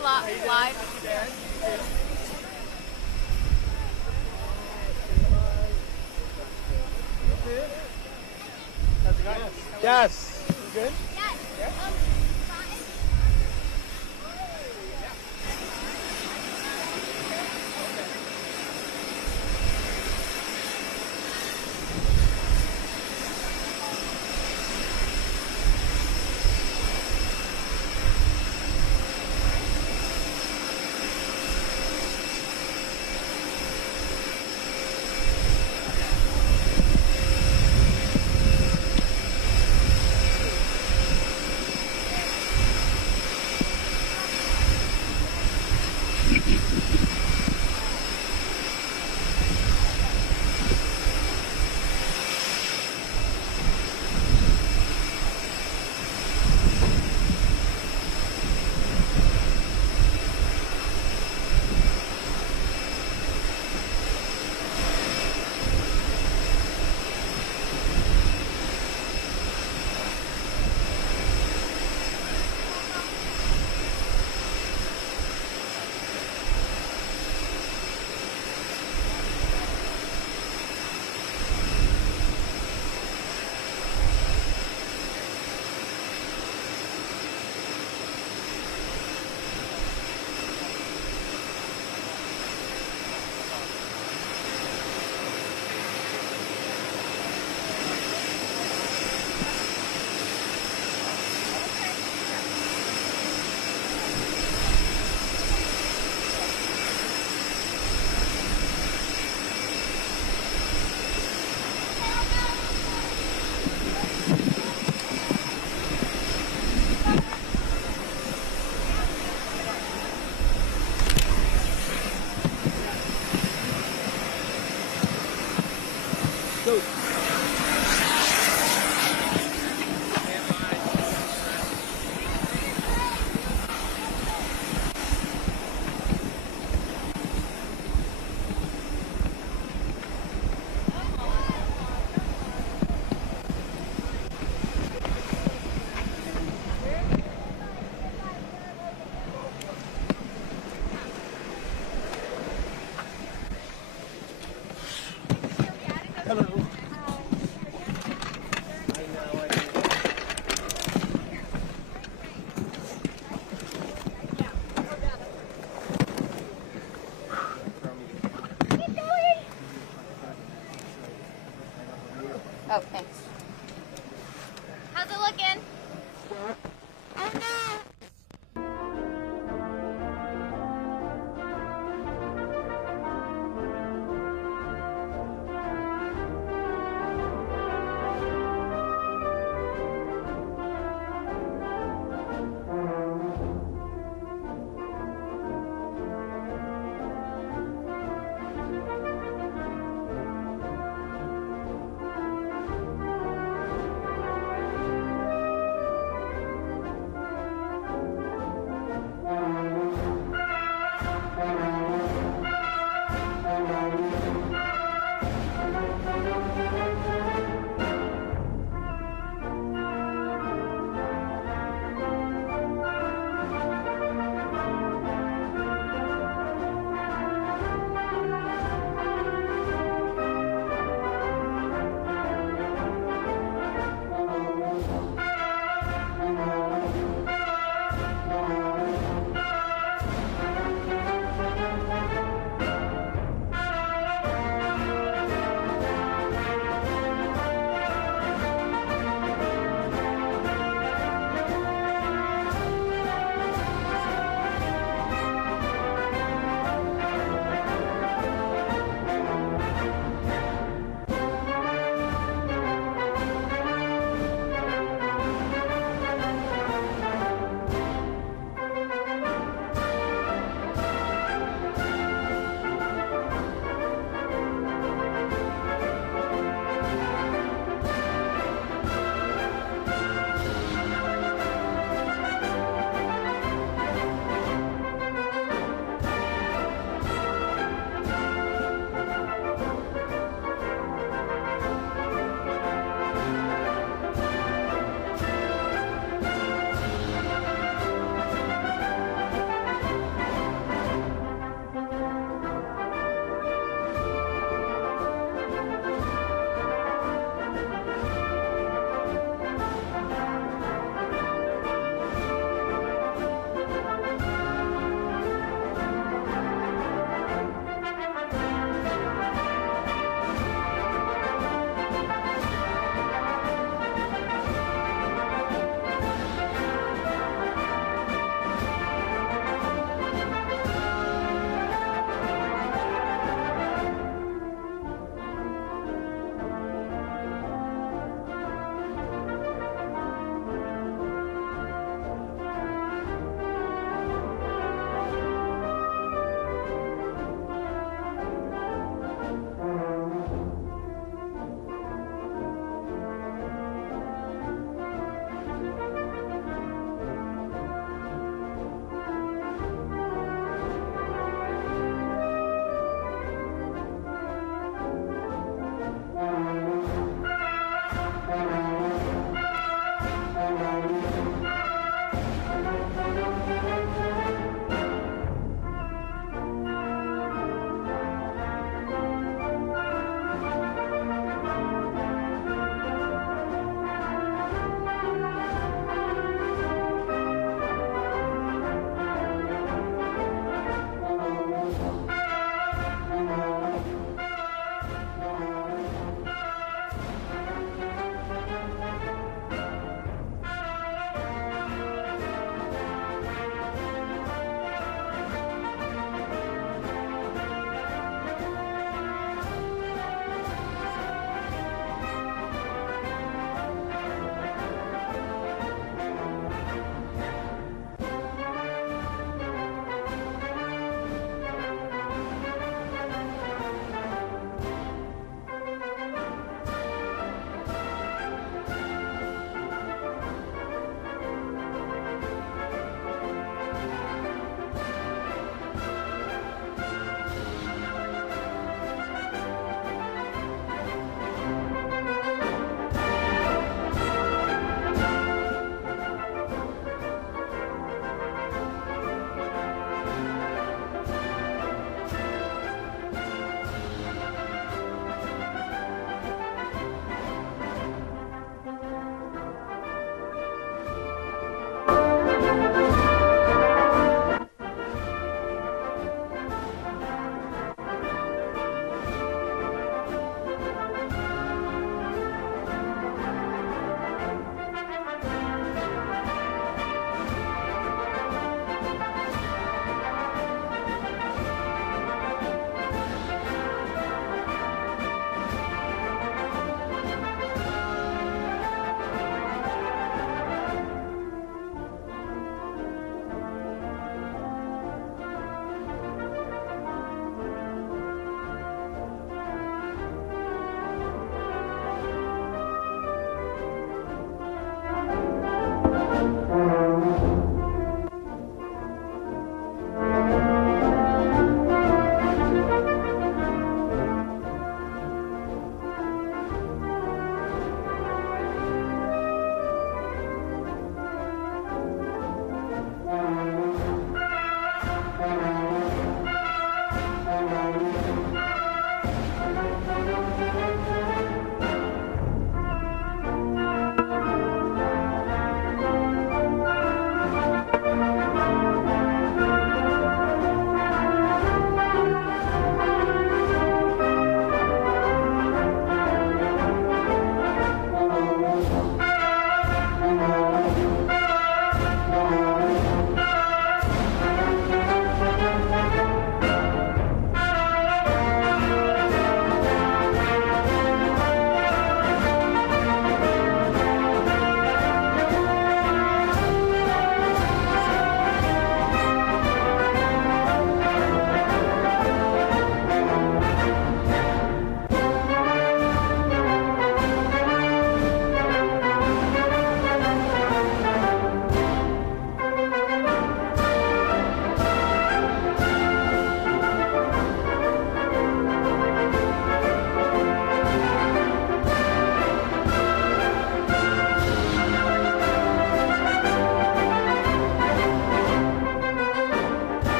Hi, live. How's it going? Yes. You good? Yes.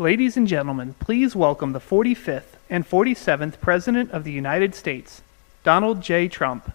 Ladies and gentlemen, please welcome the 45th and 47th President of the United States, Donald J. Trump.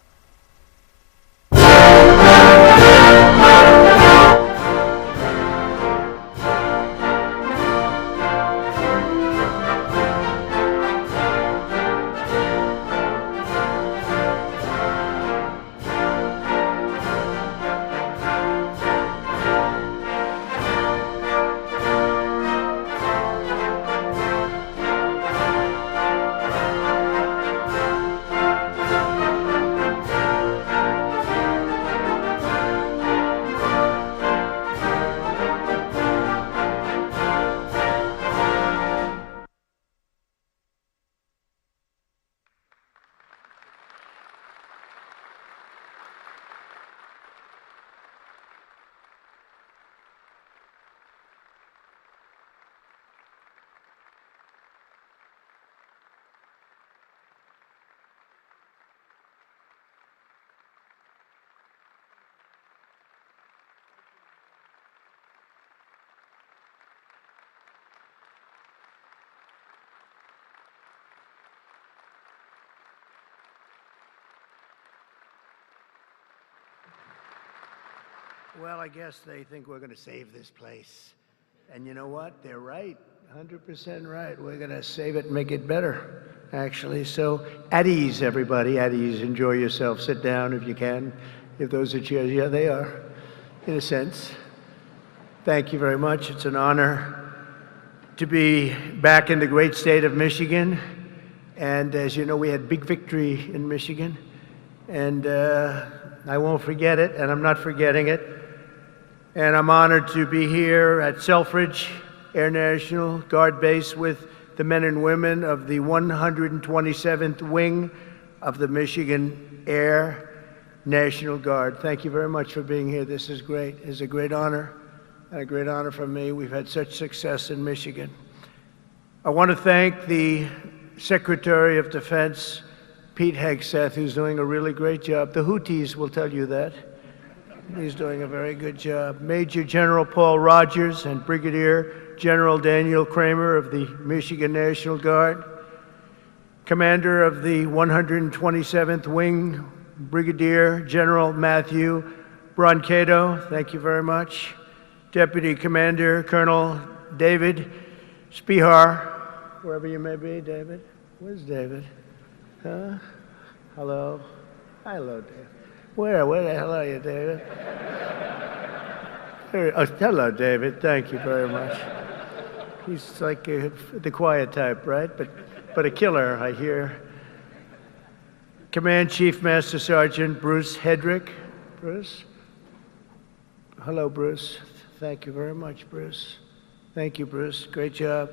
Well, I guess they think we're going to save this place. And you know what? They're right. 100% right. We're going to save it and make it better, actually. So at ease, everybody. At ease. Enjoy yourself. Sit down if you can. If those are chairs. Yeah, they are, in a sense. Thank you very much. It's an honor to be back in the great state of Michigan. And as you know, we had big victory in Michigan. And I won't forget it, and I'm not forgetting it. And I'm honored to be here at Selfridge Air National Guard Base with the men and women of the 127th Wing of the Michigan Air National Guard. Thank you very much for being here. This is great. It's a great honor, and a great honor for me. We've had such success in Michigan. I want to thank the Secretary of Defense, Pete Hegseth, who's doing a really great job. The Houthis will tell you that. He's doing a very good job. Major General Paul Rogers and Brigadier General Daniel Kramer of the Michigan National Guard. Commander of the 127th Wing, Brigadier General Matthew Brancato, thank you very much. Deputy Commander Colonel David Spihar, wherever you may be, David. Where's David? Huh? Hello? Hello, David. Where the hell are you, David? Oh, hello, David. Thank you very much. He's like the quiet type, right? But a killer, I hear. Command Chief Master Sergeant Bruce Hedrick. Bruce? Hello, Bruce. Thank you very much, Bruce. Thank you, Bruce. Great job.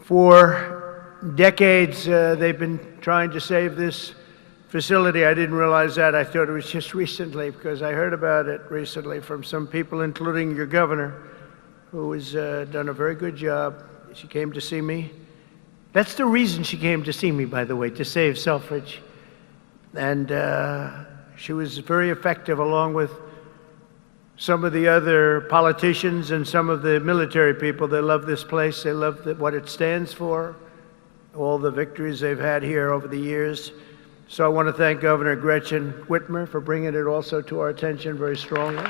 For decades, they've been trying to save this facility. I didn't realize that. I thought it was just recently, because I heard about it recently from some people, including your governor, who has done a very good job. She came to see me. That's the reason she came to see me, by the way, to save Selfridge. And she was very effective, along with some of the other politicians and some of the military people. They love this place. They love what it stands for, all the victories they've had here over the years. So I want to thank Governor Gretchen Whitmer for bringing it also to our attention very strongly.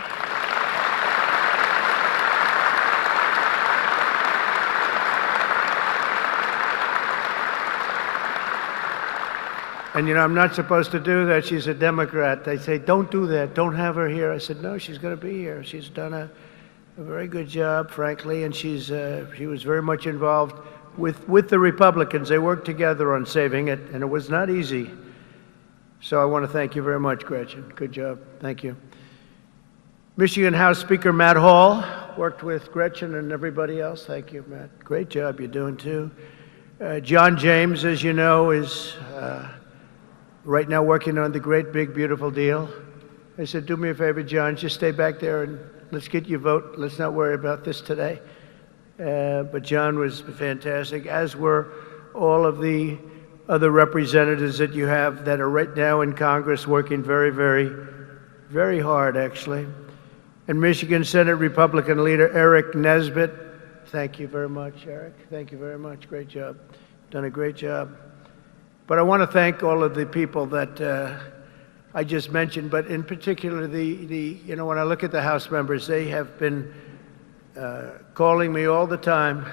And you know, I'm not supposed to do that. She's a Democrat. They say, don't do that. Don't have her here. I said, no, she's going to be here. She's done a very good job, frankly, and she was very much involved with the Republicans. They worked together on saving it, and it was not easy. So I want to thank you very much, Gretchen. Good job. Thank you. Michigan House Speaker Matt Hall worked with Gretchen and everybody else. Thank you, Matt. Great job you're doing, too. John James, as you know, is right now working on the great, big, beautiful deal. I said, do me a favor, John, just stay back there and let's get your vote. Let's not worry about this today. But John was fantastic, as were all of the other representatives that you have that are right now in Congress working very, very, very hard, actually. And Michigan Senate Republican leader Eric Nesbitt, Thank you very much, Eric. Thank you very much. Great job. Done a great job. But I want to thank all of the people that I just mentioned, but in particular, when I look at the House members, they have been calling me all the time,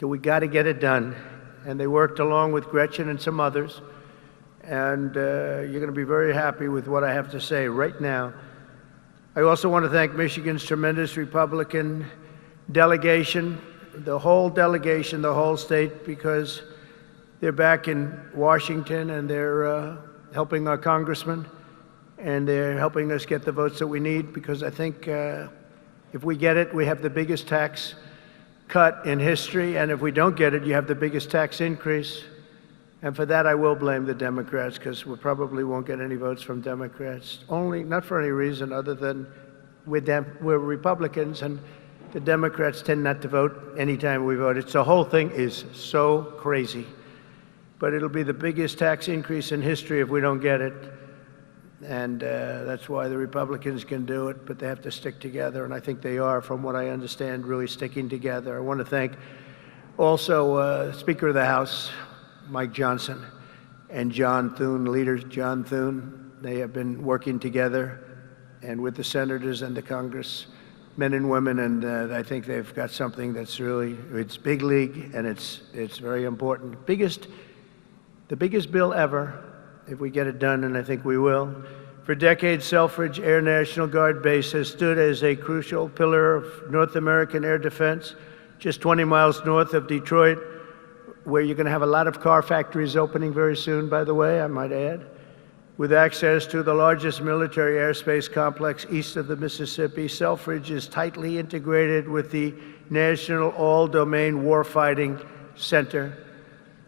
we got to get it done. And they worked along with Gretchen and some others. And you're going to be very happy with what I have to say right now. I also want to thank Michigan's tremendous Republican delegation, the whole delegation, the whole state, because they're back in Washington and they're helping our congressman and they're helping us get the votes that we need, because I think if we get it, we have the biggest tax cut in history, and if we don't get it, you have the biggest tax increase. And for that, I will blame the Democrats, because we probably won't get any votes from Democrats. Not for any reason other than we're Republicans, and the Democrats tend not to vote anytime we vote. The whole thing is so crazy. But it'll be the biggest tax increase in history if we don't get it. And that's why the Republicans can do it, but they have to stick together, and I think they are, from what I understand, really sticking together. I want to thank also Speaker of the House, Mike Johnson, and John Thune, leader John Thune. They have been working together, and with the senators and the Congress, men and women, and I think they've got something that's it's big league, and it's very important. The biggest bill ever, if we get it done, and I think we will. For decades, Selfridge Air National Guard Base has stood as a crucial pillar of North American air defense, just 20 miles north of Detroit, where you're going to have a lot of car factories opening very soon, by the way, I might add, with access to the largest military airspace complex east of the Mississippi. Selfridge is tightly integrated with the National All-Domain Warfighting Center.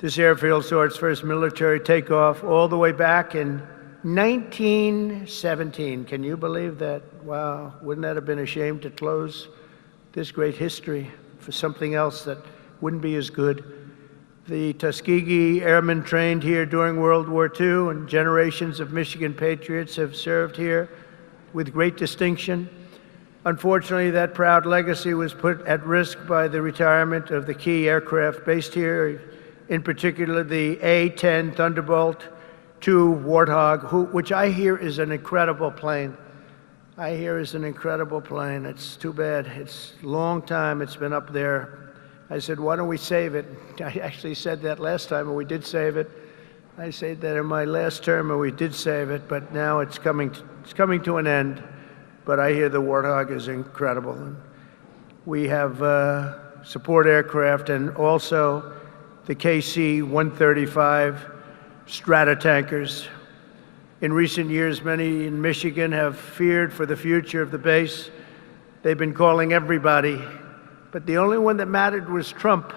This airfield saw its first military takeoff all the way back in 1917. Can you believe that? Wow, wouldn't that have been a shame to close this great history for something else that wouldn't be as good? The Tuskegee Airmen trained here during World War II, and generations of Michigan patriots have served here with great distinction. Unfortunately, that proud legacy was put at risk by the retirement of the key aircraft based here, in particular the A-10 Thunderbolt II Warthog, which I hear is an incredible plane. It's too bad. It's a long time it's been up there. I said, why don't we save it? I actually said that last time, and we did save it. I said that in my last term, and we did save it, but now it's coming to an end. But I hear the Warthog is incredible. And we have support aircraft and also the KC-135 strata tankers. In recent years, many in Michigan have feared for the future of the base. They've been calling everybody, but the only one that mattered was Trump.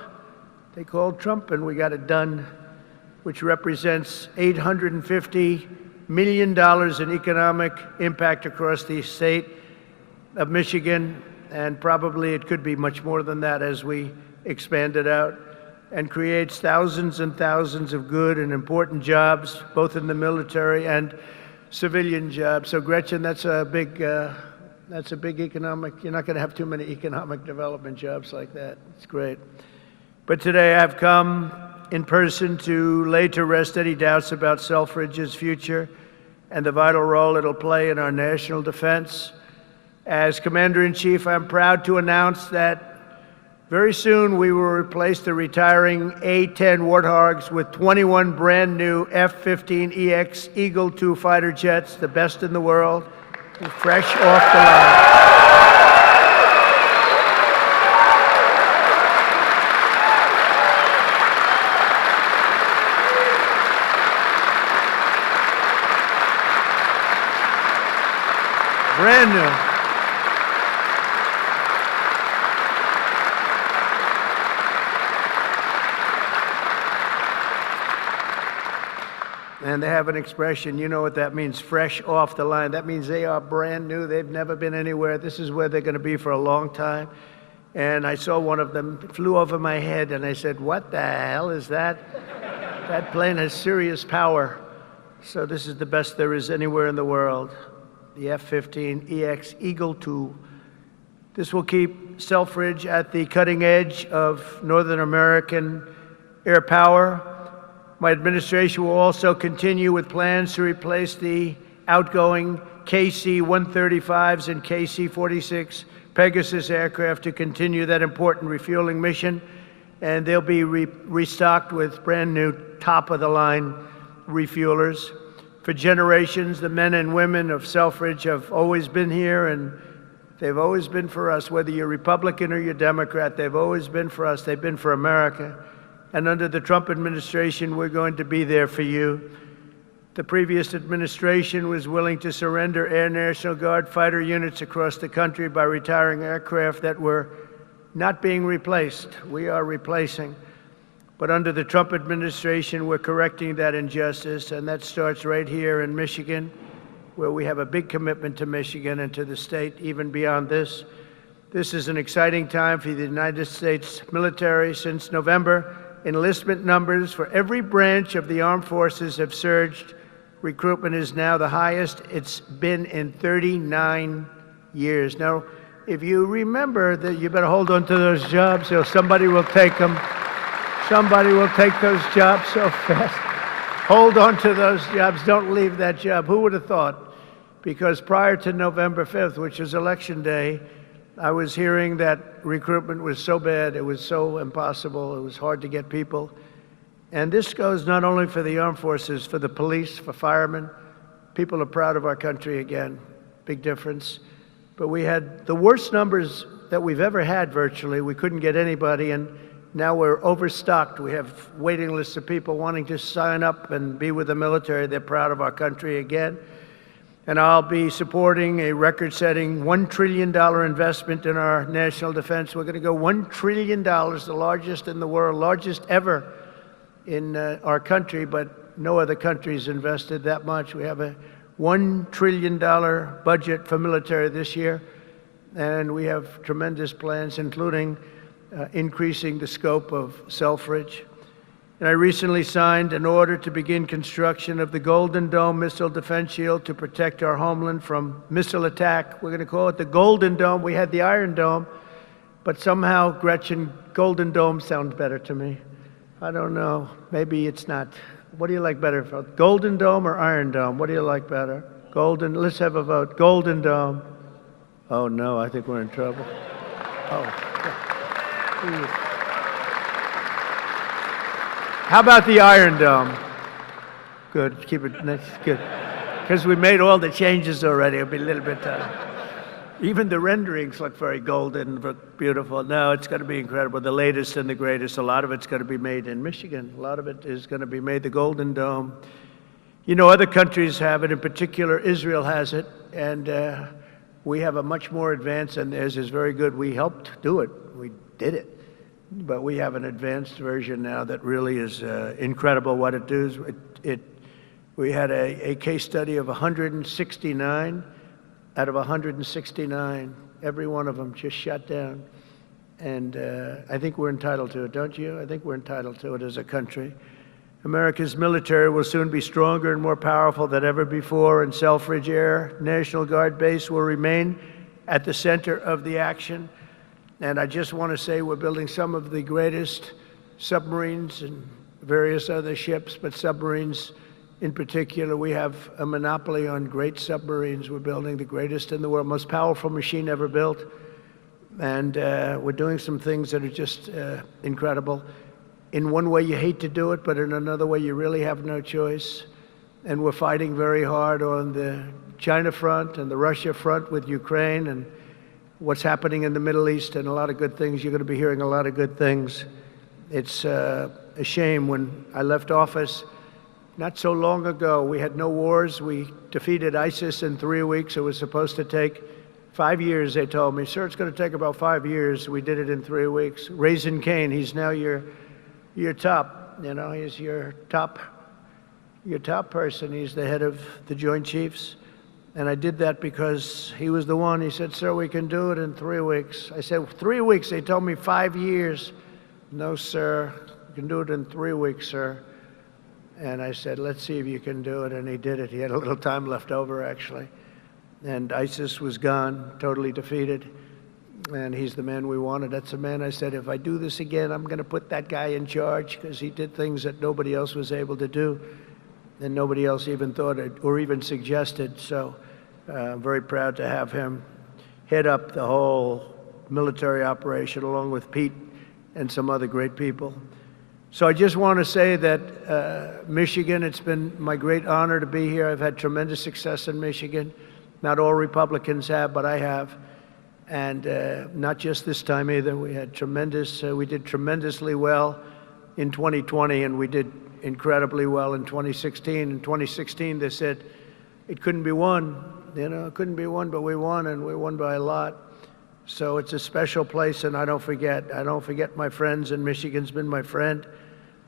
They called Trump, and we got it done, which represents $850 million in economic impact across the state of Michigan, and probably it could be much more than that as we expand it out, and creates thousands and thousands of good and important jobs, both in the military and civilian jobs. So Gretchen, that's a big economic, you're not going to have too many economic development jobs like that. It's great. But today I've come in person to lay to rest any doubts about Selfridge's future and the vital role it'll play in our national defense. As Commander-in-Chief, I'm proud to announce that very soon we will replace the retiring A-10 Warthogs with 21 brand new F-15EX Eagle II fighter jets, the best in the world, fresh off the line. Brand new. And they have an expression, you know what that means, fresh off the line. That means they are brand new. They've never been anywhere. This is where they're going to be for a long time. And I saw one of them flew over my head, and I said, what the hell is that? That plane has serious power. So this is the best there is anywhere in the world. The F-15EX Eagle II This will keep Selfridge at the cutting edge of Northern American air power. My administration will also continue with plans to replace the outgoing KC-135s and KC-46 Pegasus aircraft to continue that important refueling mission. And they'll be restocked with brand new top-of-the-line refuelers. For generations, the men and women of Selfridge have always been here, and they've always been for us. Whether you're Republican or you're Democrat, they've always been for us. They've been for America. And under the Trump administration, we're going to be there for you. The previous administration was willing to surrender Air National Guard fighter units across the country by retiring aircraft that were not being replaced. We are replacing. But under the Trump administration, we're correcting that injustice, and that starts right here in Michigan, where we have a big commitment to Michigan and to the state, even beyond this. This is an exciting time for the United States military. Since November, enlistment numbers for every branch of the armed forces have surged. Recruitment is now the highest it's been in 39 years. Now, if you remember that, you better hold on to those jobs, or somebody will take them. Somebody will take those jobs so fast. Hold on to those jobs. Don't leave that job. Who would have thought? Because prior to November 5th, which is Election Day, I was hearing that recruitment was so bad, it was so impossible, it was hard to get people. And this goes not only for the armed forces, for the police, for firemen. People are proud of our country again. Big difference. But we had the worst numbers that we've ever had virtually. We couldn't get anybody, and now we're overstocked. We have waiting lists of people wanting to sign up and be with the military. They're proud of our country again. And I'll be supporting a record-setting $1 trillion investment in our national defense. We're going to go $1 trillion, the largest in the world, largest ever in our country, but no other country's invested that much. We have a $1 trillion budget for military this year, and we have tremendous plans, including increasing the scope of Selfridge. And I recently signed an order to begin construction of the Golden Dome missile defense shield to protect our homeland from missile attack. We're going to call it the Golden Dome. We had the Iron Dome, but somehow, Gretchen, Golden Dome sounds better to me. I don't know. Maybe it's not. What do you like better? Golden Dome or Iron Dome? What do you like better? Golden. Let's have a vote. Golden Dome. Oh, no, I think we're in trouble. Oh. How about the Iron Dome? Good. Keep it. That's good. Because we made all the changes already. It'll be a little bit. Even the renderings look very golden, look beautiful. No, it's going to be incredible. The latest and the greatest. A lot of it's going to be made in Michigan. A lot of it is going to be made the Golden Dome. You know, other countries have it. In particular, Israel has it, and we have a much more advanced, and theirs is very good. We helped do it. We did it. But we have an advanced version now that really is incredible what it does. We had a case study of 169. Out of 169, every one of them just shut down. And I think we're entitled to it, don't you? I think we're entitled to it as a country. America's military will soon be stronger and more powerful than ever before, and Selfridge Air National Guard Base will remain at the center of the action. And I just want to say we're building some of the greatest submarines and various other ships, but submarines in particular, we have a monopoly on great submarines. We're building the greatest in the world, most powerful machine ever built. And we're doing some things that are just incredible. In one way, you hate to do it, but in another way, you really have no choice. And we're fighting very hard on the China front and the Russia front with Ukraine and what's happening in the Middle East, and a lot of good things. You're going to be hearing a lot of good things. It's a shame. When I left office not so long ago, we had no wars. We defeated ISIS in 3 weeks. It was supposed to take 5 years, they told me. Sir, it's going to take about 5 years. We did it in 3 weeks. Raising Cain, he's now your top, you know, he's your top person. He's the head of the Joint Chiefs. And I did that because he was the one. He said, sir, we can do it in 3 weeks. I said, 3 weeks? They told me 5 years. No, sir, you can do it in 3 weeks, sir. And I said, let's see if you can do it. And he did it. He had a little time left over, actually. And ISIS was gone, totally defeated. and he's the man we wanted. That's the man I said, if I do this again, I'm going to put that guy in charge, because he did things that nobody else was able to do, and nobody else even thought it or even suggested. So I'm very proud to have him head up the whole military operation along with Pete and some other great people. So I just want to say that Michigan, it's been my great honor to be here. I've had tremendous success in Michigan. Not all Republicans have, but I have. And not just this time either. We had we did tremendously well in 2020, and we did incredibly well in 2016. In 2016, they said it couldn't be won. It couldn't be won, but we won, and we won by a lot. So it's a special place, and I don't forget my friends, and Michigan's been my friend.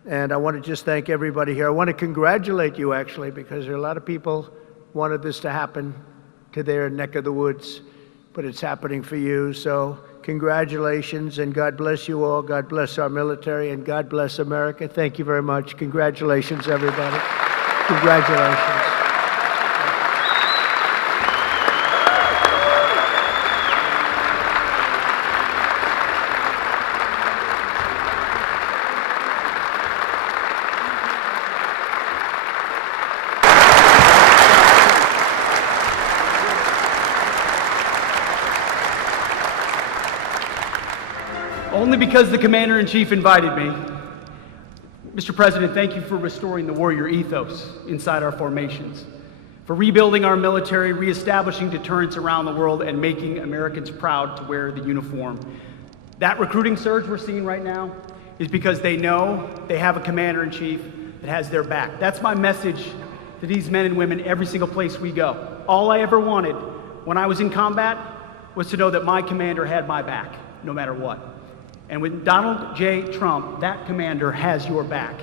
And I want to just thank everybody here. I want to congratulate you, actually, because there are a lot of people wanted this to happen to their neck of the woods, but it's happening for you. So congratulations, and God bless you all. God bless our military, and God bless America. Thank you very much. Congratulations, everybody. Congratulations. Only because the Commander-in-Chief invited me. Mr. President, thank you for restoring the warrior ethos inside our formations, for rebuilding our military, reestablishing deterrence around the world, and making Americans proud to wear the uniform. That recruiting surge we're seeing right now is because they know they have a Commander-in-Chief that has their back. That's my message to these men and women every single place we go. All I ever wanted when I was in combat was to know that my commander had my back, no matter what. And with Donald J. Trump, that commander has your back.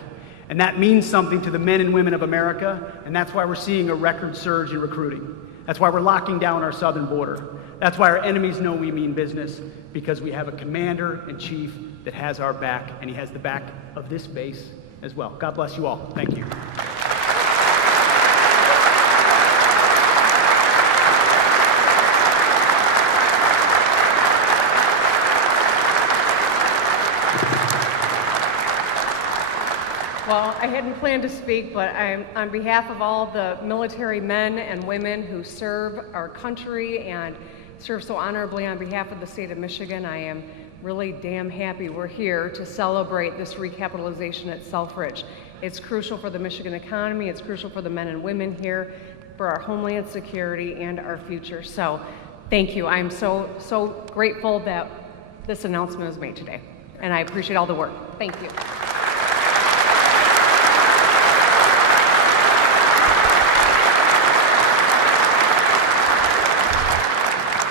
And that means something to the men and women of America, and that's why we're seeing a record surge in recruiting. That's why we're locking down our southern border. That's why our enemies know we mean business, because we have a commander-in-chief that has our back, and he has the back of this base as well. God bless you all. Thank you. Well, I hadn't planned to speak, but on behalf of all the military men and women who serve our country and serve so honorably on behalf of the state of Michigan, I am really damn happy we're here to celebrate this recapitalization at Selfridge. It's crucial for the Michigan economy, it's crucial for the men and women here, for our homeland security and our future. So thank you. I'm so grateful that this announcement was made today, and I appreciate all the work. Thank you.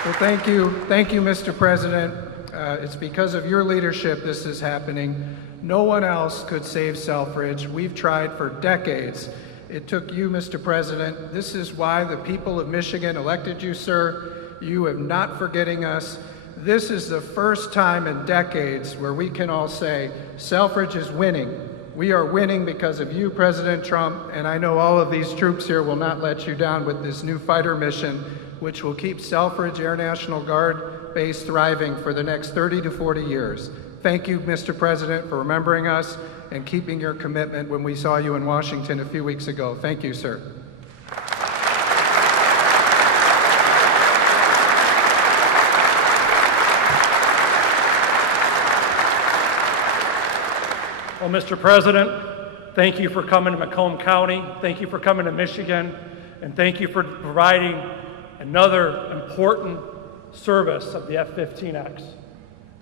Well, thank you, Mr. President. It's because of your leadership this is happening. No one else could save Selfridge. We've tried for decades. It took you, Mr. President. This is why the people of Michigan elected you, sir. You are not forgetting us. This is the first time in decades where we can all say, Selfridge is winning. We are winning because of you, President Trump, and I know all of these troops here will not let you down with this new fighter mission, which will keep Selfridge Air National Guard base thriving for the next 30 to 40 years. Thank you, Mr. President, for remembering us and keeping your commitment when we saw you in Washington a few weeks ago. Thank you, sir. Well, Mr. President, thank you for coming to Macomb County. Thank you for coming to Michigan. And thank you for providing another important service of the F-15X.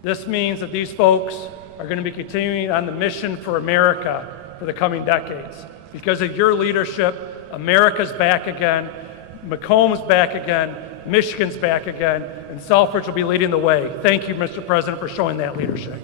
This means that these folks are going to be continuing on the mission for America for the coming decades. Because of your leadership, America's back again, Macomb's back again, Michigan's back again, and Selfridge will be leading the way. Thank you, Mr. President, for showing that leadership.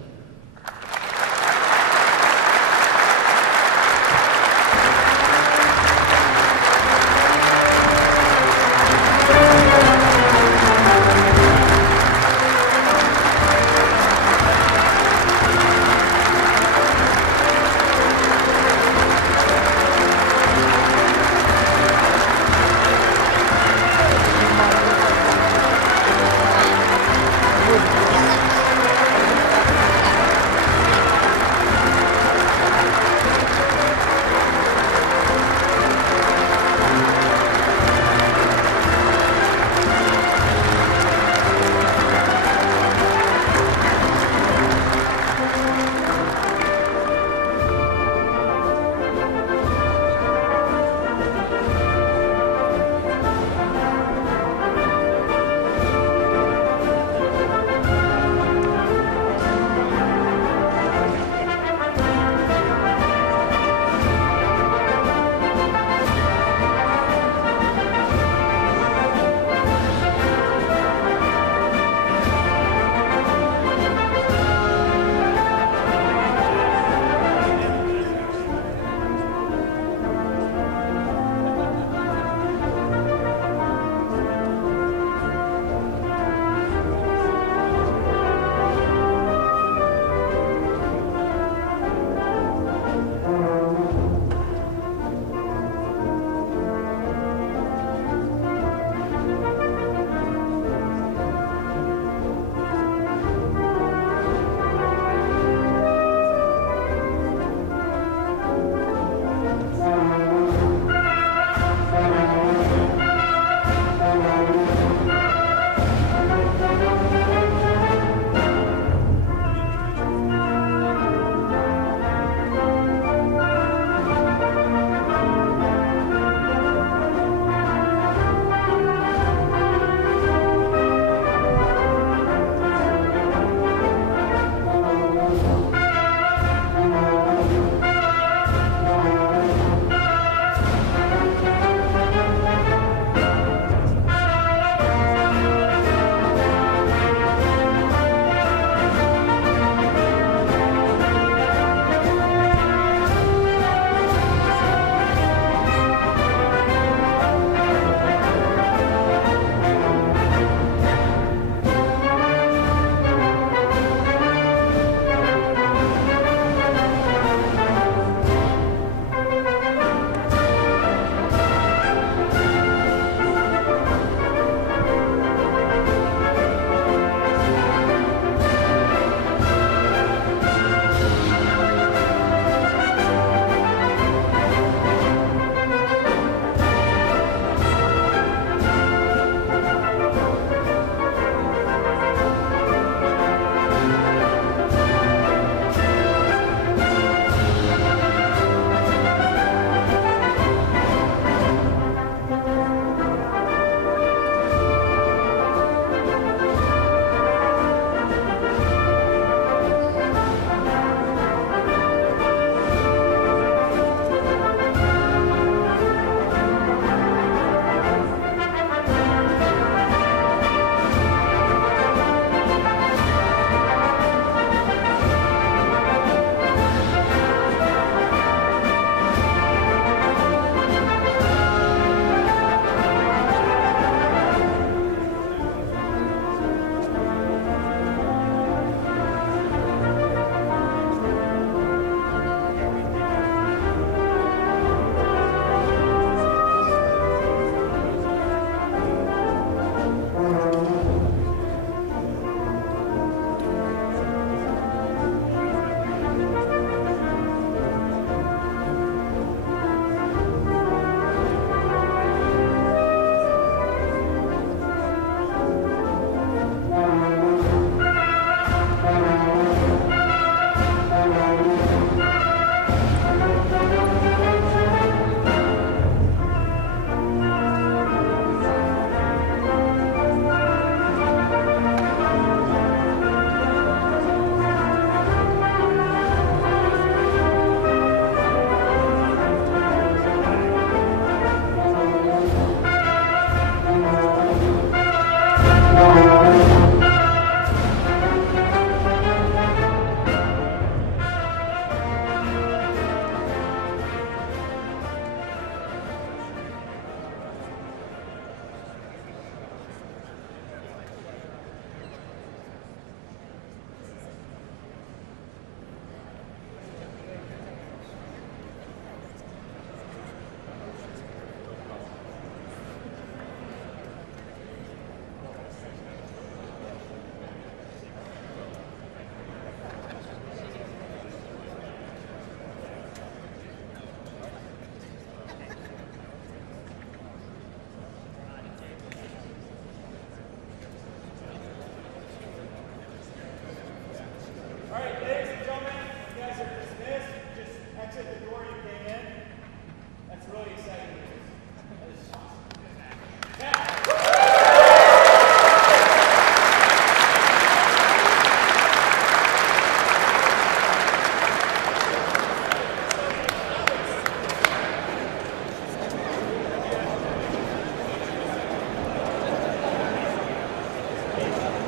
Amen.